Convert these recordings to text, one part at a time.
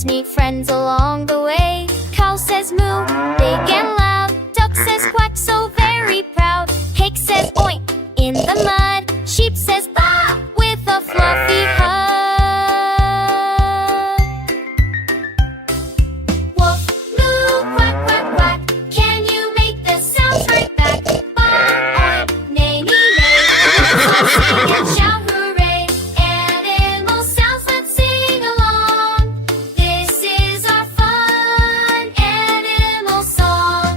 Let's meet friends along the way. Cow says moo, big and loud. Duck says quack, so very proud. Pig says oink in the mud. Sheep says baa with a fluffy hug. Woof, moo, quack, quack, quack. Can you make the sounds right back? Baa, oink, neigh, neigh, neigh. Let's all sing and shout hooray. Animal sounds, let's sing along. This is our fun animal song.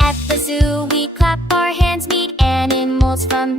At the zoo we clap our hands, meet animals from